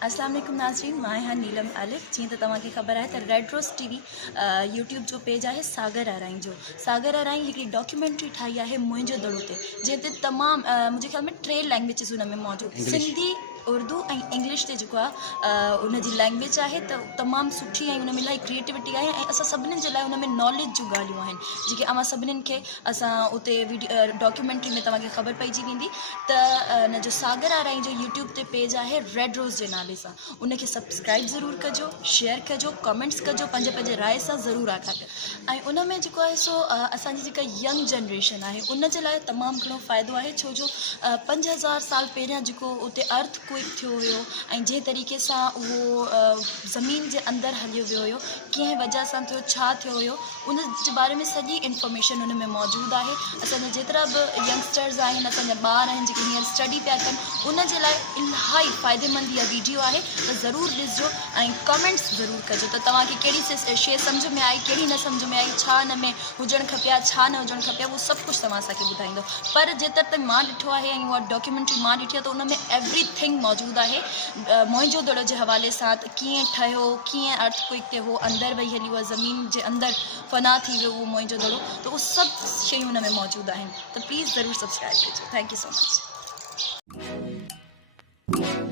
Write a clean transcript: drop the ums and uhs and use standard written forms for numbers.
अस्सलाम वालेकुम नाज़रीन, मां आहियां नीलम आलिफ। जीअं त तव्हांखे ख़बर आहे त रेड रोज़ टीवी यूट्यूब जो पेज आहे सागर अराई जो। सागर अराई हिकिड़ी डॉक्यूमेंट्री ठाही आहे मुंहिंजो दड़ो ते, जंहिं ते तमामु मुंहिंजे ख़्याल में 3 लैंग्वेजिस हुन में मौजूदु, सिंधी, उर्दू ऐं इंग्लिश ते जेको आहे उनजी लैंग्वेज आहे त तमामु सुठी ऐं उन में इलाही क्रिएटिविटी आहे ऐं असां सभिनीनि जे लाइ उन में नॉलेज जूं ॻाल्हियूं आहिनि जेके अवां सभिनीनि खे असां उते डॉक्यूमेंट्री में तव्हांखे ख़बर पइजी वेंदी त इन जो सागर अराई जो यूट्यूब ते पेज आहे रेड रोज़ जे नाले सां। उनखे सब्सक्राइब ज़रूरु कजो, शेयर कजो, कमेंट्स कजो, पंहिंजे राय सां ज़रूरु आगाह। ऐं उन में जेको आहे सो असांजी जेका यंग जनरेशन आहे उन जे लाइ तमामु घणो फ़ाइदो आहे, छो जो 5000 साल पहिरियां जेको उते अर्थ क्विक थियो हुयो ऐं जंहिं तरीक़े सां उहो ज़मीन जे अंदरि हलियो वियो हुयो, कंहिं वजह सां थियो, छा थियो हुयो, उन जे बारे में सॼी इंफॉर्मेशन उन में मौजूदु आहे। असांजा जेतिरा बि यंगस्टर्स आहिनि, असांजा ॿार आहिनि जेके हींअर स्टडी पिया कनि, उन जे लाइ इलाही फ़ाइदेमंद इहा वीडियो आहे, त ज़रूरु ॾिसजो ऐं कमेंट्स ज़रूरु कजो त तव्हांखे कहिड़ी शइ सम्झ में आई, कहिड़ी न सम्झ में आई, छा हिन में हुजणु खपे, छा न हुजणु खपे, उहो सभु कुझु तव्हां असांखे ॿुधाईंदो। पर जेतिरे ताईं मां ॾिठो आहे ऐं उहा डॉक्यूमेंट्री मां ॾिठी आहे त उन में एवरीथिंग मौजूदु आहे मुंहिंजो दड़ो जे हवाले सां, त कीअं ठहियो, कीअं अर्थक्वेक ते हो अंदरि वेही हली, उहा ज़मीन जे अंदरि फना थी वियो उहो मुंहिंजो दड़ो, त उहे सभु शयूं हुन में मौजूदु आहिनि। त प्लीज़ ज़रूरु सब्सक्राइब कजो। Thank you so much.